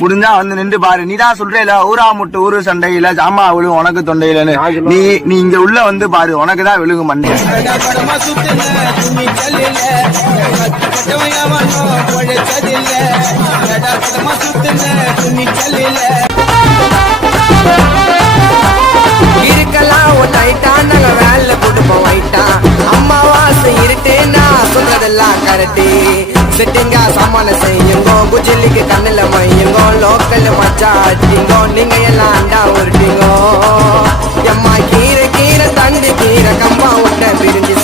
முடிஞ்சா வந்து நின்று பாரு. நீதான் சொல்றேல ஊரா முட்டு ஊரு சண்டையில ஜாமா விழுகும் உனக்கு தொண்டையிலன்னு. நீ இங்க உள்ள வந்து பாரு, உனக்குதான் விழுகும் மண்டே. இருக்கலாம் ஒரு நைட்டா நாங்க வேலை போட்டுப்போம் வைட்டா. அம்மாவாசை இருட்டு நான் சொல்றதெல்லாம் கரெக்டு. செட்டிங்கா சாமான செய்யுங்கோ, குஜிலிக்கு கண்ணுல மையுங்கோ, லோக்கல் மச்சா அடிங்கோ, நீங்க எல்லாம் அண்டா உருட்டிங்கோ. எம்மா கீரை கீரை தண்டு கீரை கம்பா விட்ட பிரிஞ்சு